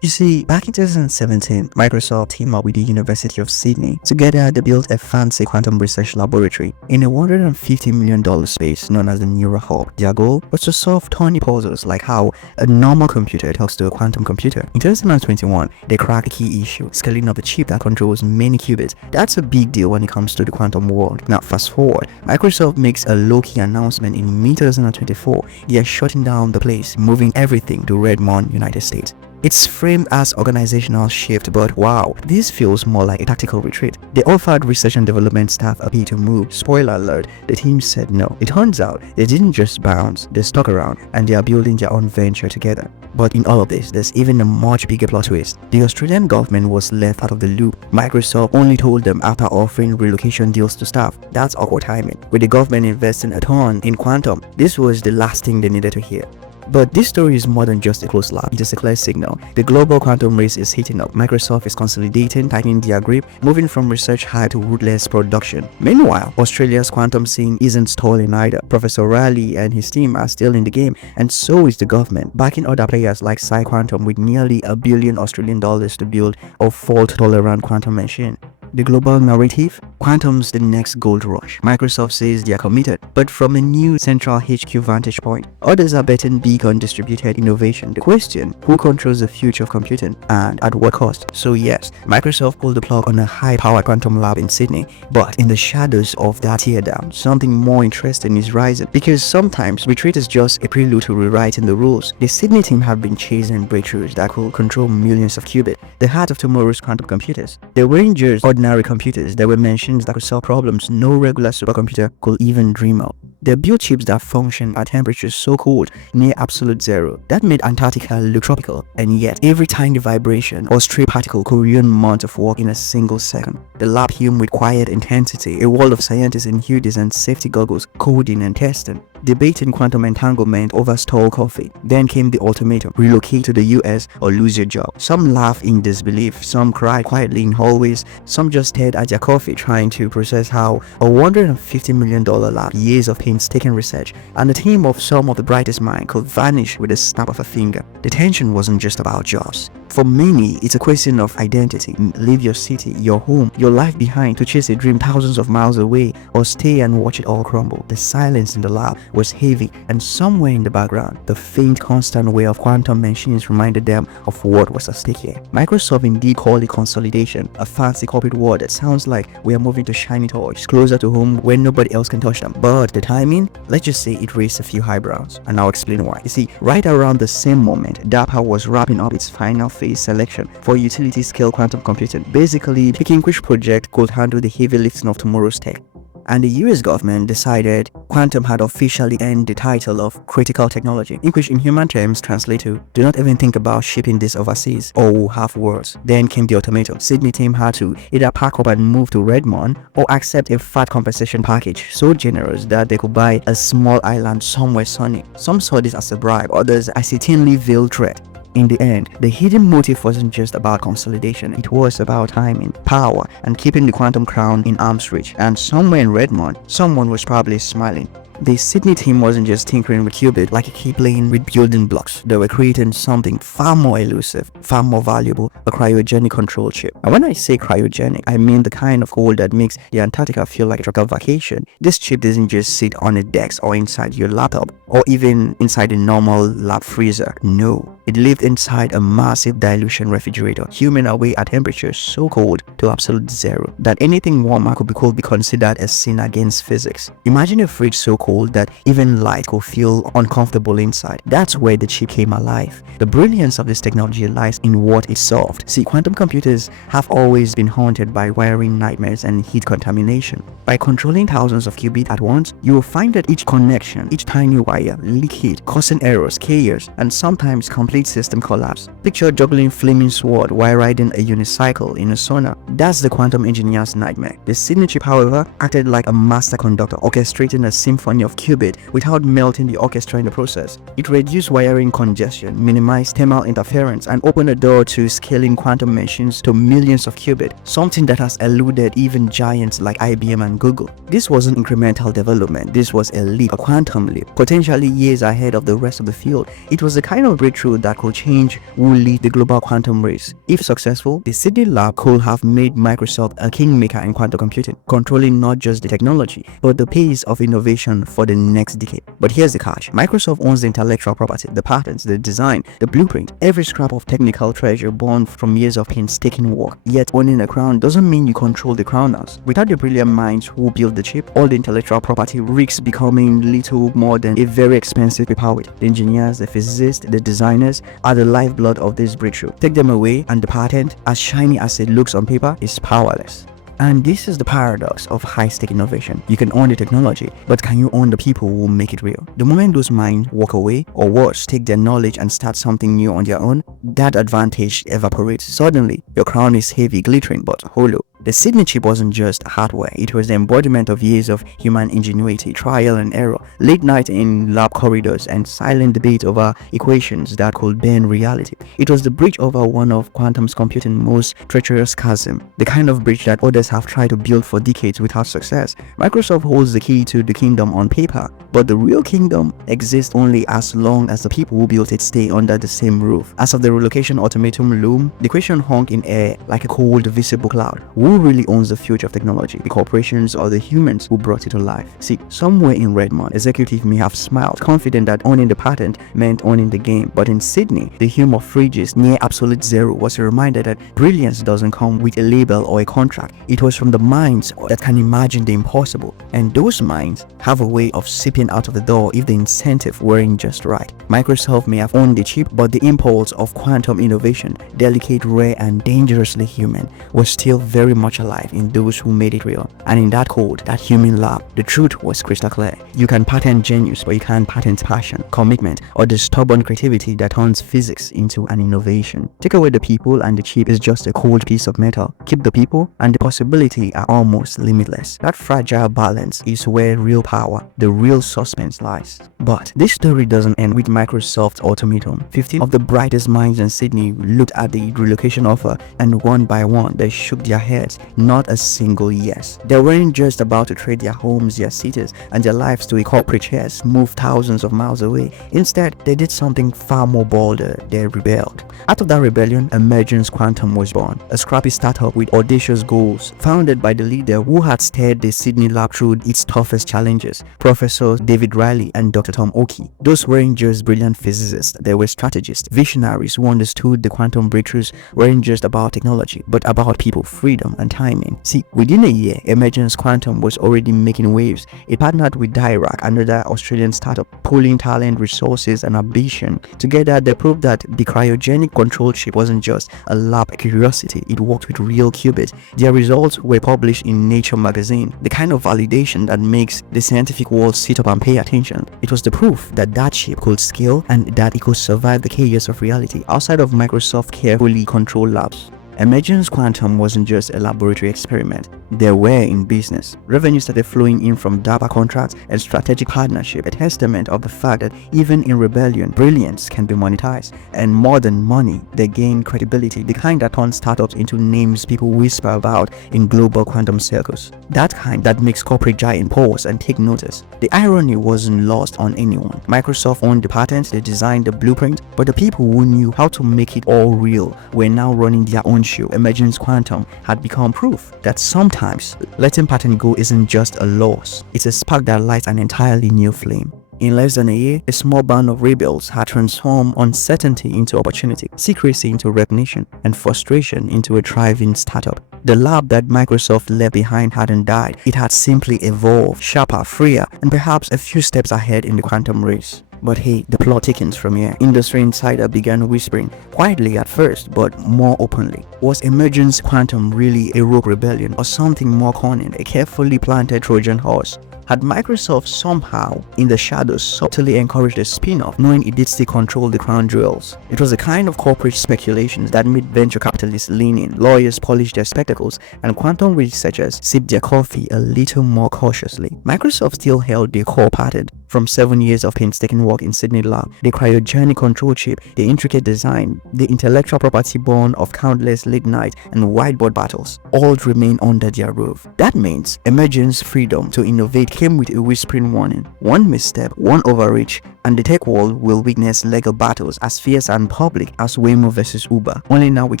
You see, back in 2017, Microsoft teamed up with the University of Sydney. Together, they built a fancy quantum research laboratory in a $150 million space known as the Neural Hub. Their goal was to solve tiny puzzles like how a normal computer talks to a quantum computer. In 2021, they cracked a key issue, scaling up a chip that controls many qubits. That's a big deal when it comes to the quantum world. Now, fast forward, Microsoft makes a low-key announcement in mid-2024. They are shutting down the place, moving everything to Redmond, United States. It's framed as organizational shift, but wow, this feels more like a tactical retreat. They offered research and development staff a pay to move. Spoiler alert, the team said no. It turns out they didn't just bounce, they stuck around and they are building their own venture together. But in all of this, there's even a much bigger plot twist. The Australian government was left out of the loop. Microsoft only told them after offering relocation deals to staff. That's awkward timing. With the government investing a ton in quantum, this was the last thing they needed to hear. But this story is more than just a close lab, it is a clear signal. The global quantum race is heating up. Microsoft is consolidating, tightening their grip, moving from research high to ruthless production. Meanwhile, Australia's quantum scene isn't stalling either. Professor Riley and his team are still in the game, and so is the government, backing other players like PsiQuantum with nearly $1 billion Australian dollars to build a fault-tolerant quantum machine. The global narrative? Quantum's the next gold rush. Microsoft says they are committed, but from a new central HQ vantage point. Others are betting big on distributed innovation. The question, who controls the future of computing and at what cost? So yes, Microsoft pulled the plug on a high-powered quantum lab in Sydney, but in the shadows of that teardown, something more interesting is rising, because sometimes retreat is just a prelude to rewriting the rules. The Sydney team have been chasing breakthroughs that could control millions of qubits, the heart of tomorrow's quantum computers. They weren't just ordinary computers, there were machines that could solve problems no regular supercomputer could even dream of. They built chips that function at temperatures so cold, near absolute zero, that made Antarctica look tropical, and yet every tiny vibration or stray particle could ruin months of work in a single second. The lab hummed with quiet intensity, a world of scientists in hoodies and safety goggles, coding and testing, debating quantum entanglement over stalled coffee. Then came the ultimatum: relocate to the US or lose your job. Some laughed in disbelief, some cried quietly in hallways, some just stared at their coffee trying to process how a $150 million lab, years of painstaking research, and a team of some of the brightest minds could vanish with a snap of a finger. The tension wasn't just about jobs. For many, it's a question of identity. Leave your city, your home, your life behind to chase a dream thousands of miles away, or stay and watch it all crumble. The silence in the lab was heavy, and somewhere in the background, the faint constant wave of quantum machines reminded them of what was at stake here. Microsoft indeed called it consolidation, a fancy corporate word that sounds like we are moving to shiny toys, closer to home where nobody else can touch them. But the timing, let's just say it raised a few eyebrows, and I'll explain why. You see, right around the same moment, DARPA was wrapping up its final phase selection for utility-scale quantum computing, basically picking which project could handle the heavy lifting of tomorrow's tech. And the US government decided quantum had officially earned the title of critical technology, in which in human terms translate to do not even think about shipping this overseas or we'll have worse. Then came the ultimatum. Sydney team had to either pack up and move to Redmond or accept a fat compensation package so generous that they could buy a small island somewhere sunny. Some saw this as a bribe, others as a thinly veiled threat. In the end, the hidden motive wasn't just about consolidation, it was about timing, power, and keeping the quantum crown in arm's reach. And somewhere in Redmond, someone was probably smiling. The Sydney team wasn't just tinkering with qubit like a key playing with building blocks. They were creating something far more elusive, far more valuable, a cryogenic control chip. And when I say cryogenic, I mean the kind of cold that makes the Antarctica feel like a tropical vacation. This chip doesn't just sit on a desk or inside your laptop or even inside a normal lab freezer. No. It lived inside a massive dilution refrigerator, humming away at temperatures so cold to absolute zero that anything warmer could be considered a sin against physics. Imagine a fridge so cold that even light could feel uncomfortable inside. That's where the chip came alive. The brilliance of this technology lies in what it solved. See, quantum computers have always been haunted by wiring nightmares and heat contamination. By controlling thousands of qubits at once, you will find that each connection, each tiny wire, leak heat, causing errors, chaos, and sometimes complete system collapse. Picture juggling flaming sword while riding a unicycle in a sauna. That's the quantum engineer's nightmare. The Sydney chip, however, acted like a master conductor, orchestrating a symphony symphony of qubit without melting the orchestra in the process. It reduced wiring congestion, minimized thermal interference, and opened the door to scaling quantum machines to millions of qubit, something that has eluded even giants like IBM and Google. This wasn't incremental development, this was a leap, a quantum leap, potentially years ahead of the rest of the field. It was the kind of breakthrough that could change who lead the global quantum race. If successful, the Sydney lab could have made Microsoft a kingmaker in quantum computing, controlling not just the technology, but the pace of innovation for the next decade. But here's the catch. Microsoft owns the intellectual property, the patents, the design, the blueprint, every scrap of technical treasure born from years of painstaking work. Yet owning a crown doesn't mean you control the crown house. Without the brilliant minds who built the chip, all the intellectual property risks becoming little more than a very expensive paperweight. The engineers, the physicists, the designers are the lifeblood of this breakthrough. Take them away and the patent, as shiny as it looks on paper, is powerless. And this is the paradox of high-stake innovation. You can own the technology, but can you own the people who will make it real? The moment those minds walk away, or worse, take their knowledge and start something new on their own, that advantage evaporates. Suddenly, your crown is heavy, glittering, but hollow. The Sydney chip wasn't just hardware, it was the embodiment of years of human ingenuity, trial and error, late night in lab corridors, and silent debate over equations that could bend reality. It was the bridge over one of quantum computing's most treacherous chasms, the kind of bridge that others have tried to build for decades without success. Microsoft holds the key to the kingdom on paper, but the real kingdom exists only as long as the people who built it stay under the same roof. As of the relocation ultimatum loom, the question hung in air like a cold, visible cloud. Who really owns the future of technology, the corporations or the humans who brought it to life? See, somewhere in Redmond, executives may have smiled, confident that owning the patent meant owning the game. But in Sydney, the hum of fridges near absolute zero was a reminder that brilliance doesn't come with a label or a contract. It was from the minds that can imagine the impossible. And those minds have a way of seeping out of the door if the incentive weren't just right. Microsoft may have owned the chip, but the impulse of quantum innovation, delicate, rare, and dangerously human, was still very much alive in those who made it real. And in that code, that human lab, the truth was crystal clear. You can patent genius, but you can't patent passion, commitment, or the stubborn creativity that turns physics into an innovation. Take away the people and the chip is just a cold piece of metal. Keep the people and the possibility are almost limitless. That fragile balance is where real power, the real suspense lies. But this story doesn't end with Microsoft's ultimatum. 15 of the brightest minds in Sydney looked at the relocation offer, and one by one they shook their heads. Not a single yes. They weren't just about to trade their homes, their cities, and their lives to a corporate chess, move thousands of miles away. Instead, they did something far more bolder. They rebelled. Out of that rebellion, Emergence Quantum was born, a scrappy startup with audacious goals, founded by the leader who had steered the Sydney lab through its toughest challenges, Professor David Riley and Dr. Tom Oakey. Those weren't just brilliant physicists, they were strategists, visionaries who understood the quantum breakthroughs weren't just about technology, but about people, freedom, and timing. See, within a year, Emergence Quantum was already making waves. It partnered with Dirac, another Australian startup, pooling talent, resources, and ambition. Together, they proved that the cryogenic control chip wasn't just a lab curiosity, it worked with real qubits. Their results were published in Nature magazine, the kind of validation that makes the scientific world sit up and pay attention. It was the proof that that chip could scale and that it could survive the chaos of reality outside of Microsoft carefully controlled labs. Emergence Quantum wasn't just a laboratory experiment, they were in business. Revenue started flowing in from DARPA contracts and strategic partnership, a testament of the fact that even in rebellion, brilliance can be monetized. And more than money, they gained credibility, the kind that turns startups into names people whisper about in global quantum circles. That kind that makes corporate giant pause and take notice. The irony wasn't lost on anyone. Microsoft owned the patents, they designed the blueprint, but the people who knew how to make it all real were now running their own show. Emergence Quantum had become proof that sometimes letting patent go isn't just a loss, it's a spark that lights an entirely new flame. In less than a year, a small band of rebels had transformed uncertainty into opportunity, secrecy into recognition, and frustration into a thriving startup. The lab that Microsoft left behind hadn't died, it had simply evolved, sharper, freer, and perhaps a few steps ahead in the quantum race. But hey, the plot thickens from here. Industry insider began whispering, quietly at first, but more openly. Was Emergence Quantum really a rogue rebellion or something more cunning, a carefully planted Trojan horse? Had Microsoft somehow, in the shadows, subtly encouraged a spin-off, knowing it did still control the crown jewels? It was the kind of corporate speculations that made venture capitalists lean in, lawyers polish their spectacles, and quantum researchers sip their coffee a little more cautiously. Microsoft still held their core patent. From 7 years of painstaking work in Sydney lab, the cryogenic control chip, the intricate design, the intellectual property born of countless late night and whiteboard battles, all remain under their roof. That means emergence freedom to innovate came with a whispering warning. One misstep, one overreach, and the tech world will witness legal battles as fierce and public as Waymo versus Uber, only now with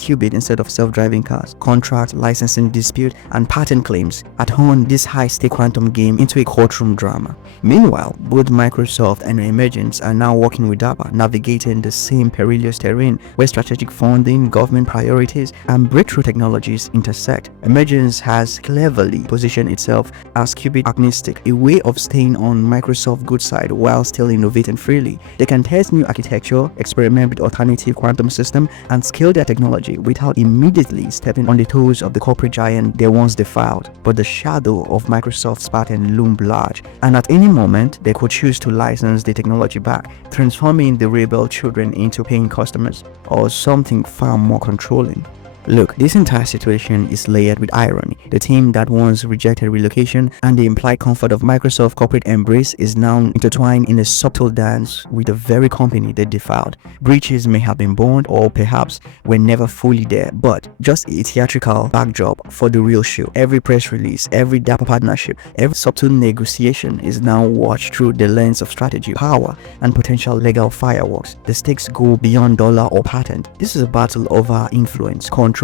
qubit instead of self-driving cars, contract, licensing dispute, and patent claims had honed this high-stake quantum game into a courtroom drama. Meanwhile, both Microsoft and Emergence are now working with DARPA, navigating the same perilous terrain where strategic funding, government priorities, and breakthrough technologies intersect. Emergence has cleverly positioned itself as qubit agnostic, a way of staying on Microsoft's good side while still innovating freely. They can test new architecture, experiment with alternative quantum systems, and scale their technology without immediately stepping on the toes of the corporate giant they once defied. But the shadow of Microsoft's patent loomed large, and at any moment they could choose to license the technology back, transforming the rebel children into paying customers, or something far more controlling. Look, this entire situation is layered with irony. The team that once rejected relocation and the implied comfort of Microsoft's corporate embrace is now intertwined in a subtle dance with the very company they defiled. Breaches may have been born, or perhaps were never fully there, but just a theatrical backdrop for the real show. Every press release, every DARPA partnership, every subtle negotiation is now watched through the lens of strategy, power, and potential legal fireworks. The stakes go beyond dollar or patent. This is a battle over influence, control,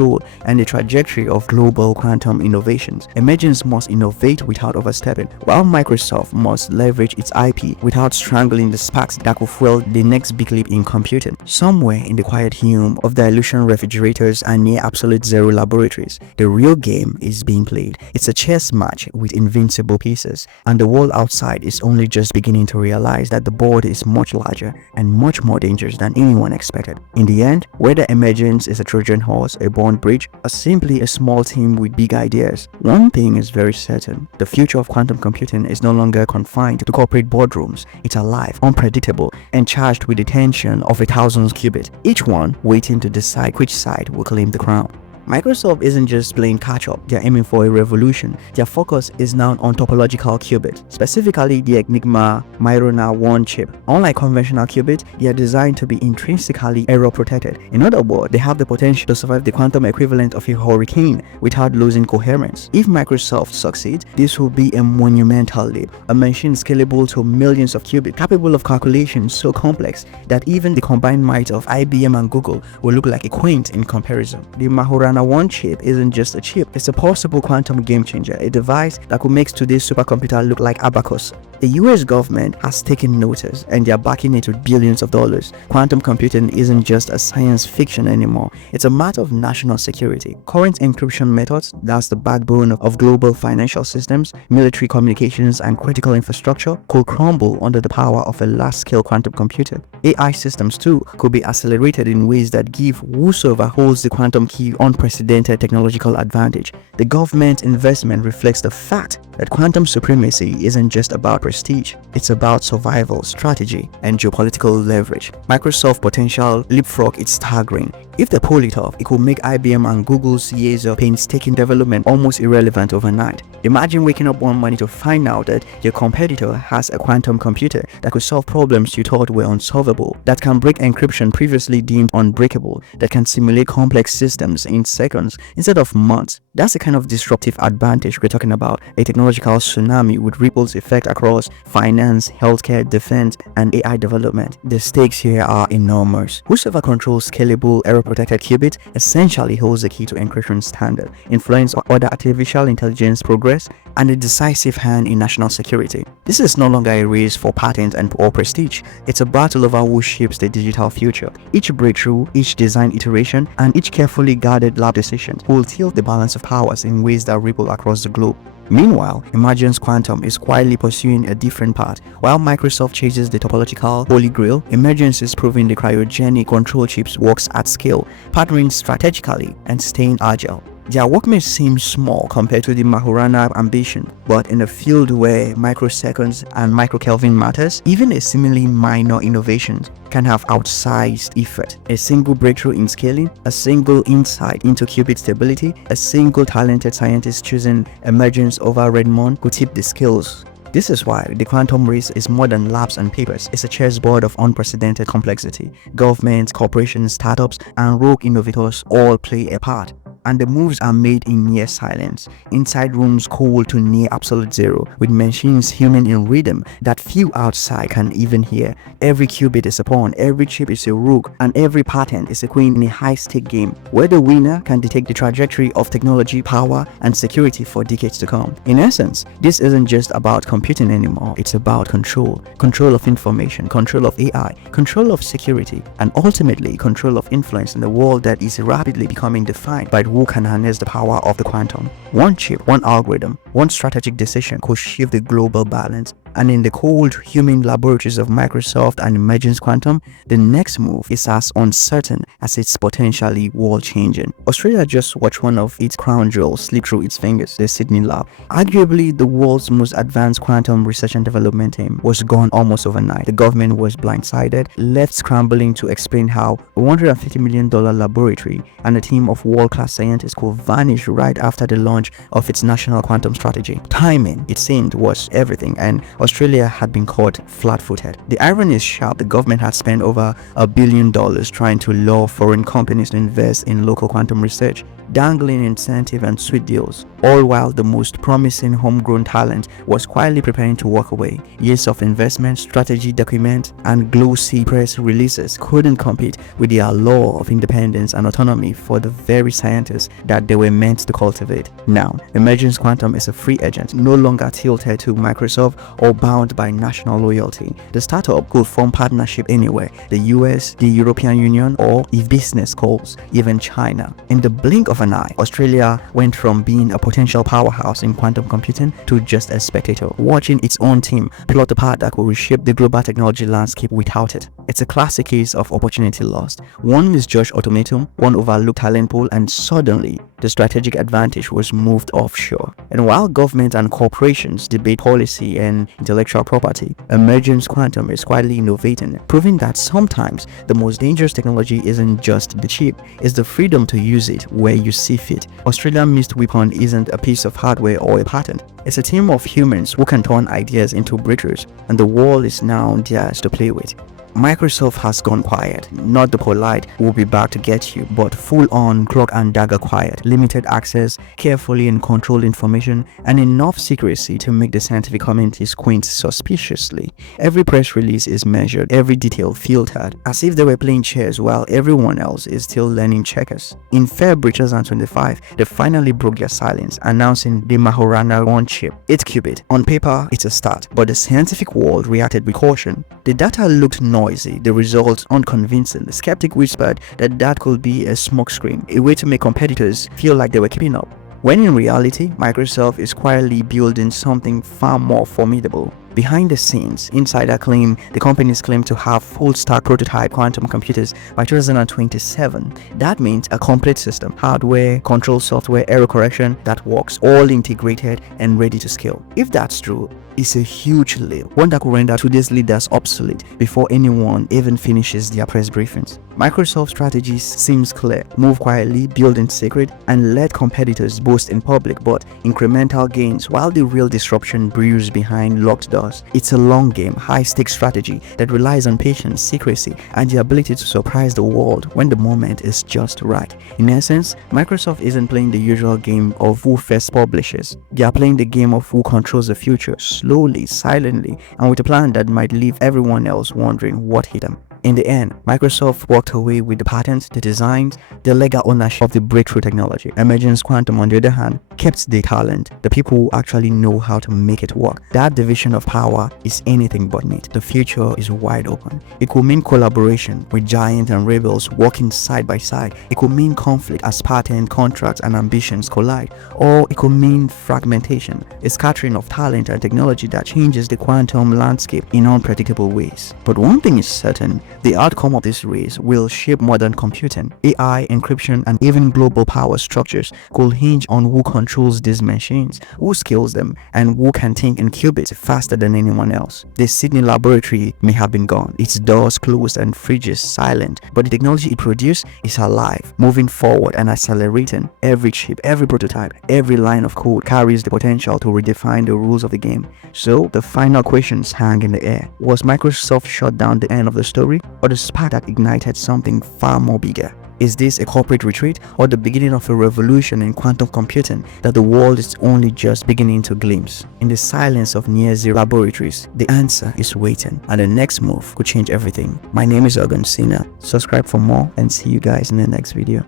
and the trajectory of global quantum innovations. Emergence must innovate without overstepping, while Microsoft must leverage its IP without strangling the sparks that could fuel the next big leap in computing. Somewhere in the quiet hum of dilution refrigerators and near absolute zero laboratories, the real game is being played. It's a chess match with invincible pieces, and the world outside is only just beginning to realize that the board is much larger and much more dangerous than anyone expected. In the end, whether Emergence is a Trojan horse, a bridge, or simply a small team with big ideas, one thing is very certain: the future of quantum computing is no longer confined to corporate boardrooms. It's alive, unpredictable, and charged with the tension of 1,000 qubits, each one waiting to decide which side will claim the crown. Microsoft isn't just playing catch-up, they're aiming for a revolution. Their focus is now on topological qubits, specifically the Enigma Majorana 1 chip. Unlike conventional qubits, they are designed to be intrinsically error-protected. In other words, they have the potential to survive the quantum equivalent of a hurricane without losing coherence. If Microsoft succeeds, this will be a monumental leap, a machine scalable to millions of qubits, capable of calculations so complex that even the combined might of IBM and Google will look like a quaint in comparison. The Majorana 1 chip isn't just a chip, it's a possible quantum game changer, a device that could make today's supercomputer look like abacus. The US government has taken notice, and they are backing it with billions of dollars. Quantum computing isn't just a science fiction anymore, it's a matter of national security. Current encryption methods, that's the backbone of global financial systems, military communications, and critical infrastructure, could crumble under the power of a large-scale quantum computer. AI systems too could be accelerated in ways that give whosoever holds the quantum key unprecedented technological advantage. The government investment reflects the fact that quantum supremacy isn't just about prestige, it's about survival, strategy, and geopolitical leverage. Microsoft's potential leapfrog is staggering. If they pull it off, it could make IBM and Google's years of painstaking development almost irrelevant overnight. Imagine waking up one morning to find out that your competitor has a quantum computer that could solve problems you thought were unsolvable, that can break encryption previously deemed unbreakable, that can simulate complex systems in seconds instead of months. That's the kind of disruptive advantage we're talking about, a technological tsunami with ripples effect across finance, healthcare, defense, and AI development. The stakes here are enormous. Whosoever controls scalable, error-protected qubit essentially holds the key to encryption standard, influence other artificial intelligence progress, and a decisive hand in national security. This is no longer a race for patent or prestige. It's a battle over who shapes the digital future. Each breakthrough, each design iteration, and each carefully guarded lab decision will tilt the balance of powers in ways that ripple across the globe. Meanwhile, Emergence Quantum is quietly pursuing a different path. While Microsoft chases the topological holy grail, Emergence is proving the cryogenic control chips works at scale, partnering strategically and staying agile. Their work may seem small compared to the Mahorana ambition, but in a field where microseconds and microkelvin matters, even a seemingly minor innovation can have outsized effect. A single breakthrough in scaling, a single insight into qubit stability, a single talented scientist choosing emergence over Redmond could tip the scales. This is why the quantum race is more than labs and papers. It's a chessboard of unprecedented complexity. Governments, corporations, startups, and rogue innovators all play a part. And the moves are made in near silence, inside rooms cold to near absolute zero, with machines humming in rhythm that few outside can even hear. Every qubit is a pawn, every chip is a rook, and every patent is a queen in a high-stake game, where the winner can detect the trajectory of technology, power, and security for decades to come. In essence, this isn't just about computing anymore, it's about control. Control of information, control of AI, control of security, and ultimately control of influence in a world that is rapidly becoming defined by who can harness the power of the quantum. One chip, one algorithm, one strategic decision could shift the global balance. And in the cold human laboratories of Microsoft and Emergence Quantum, the next move is as uncertain as it's potentially world-changing. Australia just watched one of its crown jewels slip through its fingers, the Sydney lab. Arguably the world's most advanced quantum research and development team was gone almost overnight. The government was blindsided, left scrambling to explain how a $150 million laboratory and a team of world-class scientists could vanish right after the launch of its national quantum strategy. Timing, it seemed, was everything, and Australia had been caught flat-footed. The irony is sharp. The government had spent over $1 billion trying to lure foreign companies to invest in local quantum research, dangling incentive and sweet deals, all while the most promising homegrown talent was quietly preparing to walk away. Years of investment, strategy document, and glossy press releases couldn't compete with the allure of independence and autonomy for the very scientists that they were meant to cultivate. Now, Emergence Quantum is a free agent, no longer tilted to Microsoft or bound by national loyalty. The startup could form partnership anywhere, the US, the European Union, or, if business calls, even China. In the blink of an eye, Australia went from being a potential powerhouse in quantum computing to just a spectator, watching its own team plot a path that could reshape the global technology landscape without it. It's a classic case of opportunity lost. One misjudged automaton, one overlooked talent pool, and suddenly the strategic advantage was moved offshore. And while governments and corporations debate policy and intellectual property, Emergence Quantum is quietly innovating, proving that sometimes the most dangerous technology isn't just the chip, it's the freedom to use it where you see fit. Australia's missed weapon isn't a piece of hardware or a patent. It's a team of humans who can turn ideas into breakthroughs, and the world is now theirs to play with. Microsoft has gone quiet, not the polite "we'll be back to get you," but full-on cloak and dagger quiet, limited access, carefully and controlled information, and enough secrecy to make the scientific community squint suspiciously. Every press release is measured, every detail filtered, as if they were playing chess while everyone else is still learning checkers. In February 2025, they finally broke their silence, announcing the Mahorana 1 chip, 8 qubit. On paper, it's a start, but the scientific world reacted with caution. The data looked noisy, the results unconvincing. The skeptic whispered that that could be a smokescreen, a way to make competitors feel like they were keeping up. When in reality, Microsoft is quietly building something far more formidable. Behind the scenes, insider claim the companies claim to have full-stack prototype quantum computers by 2027. That means a complete system, hardware, control software, error correction that works, all integrated and ready to scale. If that's true, it's a huge leap, one that could render today's leaders obsolete before anyone even finishes their press briefings. Microsoft's strategy seems clear: move quietly, build in secret, and let competitors boast in public, but incremental gains while the real disruption brews behind locked doors. It's a long game, high-stakes strategy that relies on patience, secrecy, and the ability to surprise the world when the moment is just right. In essence, Microsoft isn't playing the usual game of who first publishes. They are playing the game of who controls the future, slowly, silently, and with a plan that might leave everyone else wondering what hit them. In the end, Microsoft walked away with the patents, the designs, the legal ownership of the breakthrough technology. Emergence Quantum, on the other hand, kept the talent, the people who actually know how to make it work. That division of power is anything but neat. The future is wide open. It could mean collaboration with giants and rebels working side by side. It could mean conflict as patent, contracts, and ambitions collide. Or it could mean fragmentation, a scattering of talent and technology that changes the quantum landscape in unpredictable ways. But one thing is certain: The outcome of this race will shape modern computing. AI, encryption, and even global power structures could hinge on who controls these machines, who scales them, and who can think in qubits faster than anyone else. The Sydney laboratory may have been gone, its doors closed and fridges silent, but the technology it produced is alive, moving forward and accelerating. Every chip, every prototype, every line of code carries the potential to redefine the rules of the game. So the final questions hang in the air. Was Microsoft shut down the end of the story, or the spark that ignited something far more bigger? Is this a corporate retreat, or the beginning of a revolution in quantum computing that the world is only just beginning to glimpse? In the silence of near-zero laboratories, the answer is waiting, and the next move could change everything. My name is Sina. Subscribe for more and see you guys in the next video.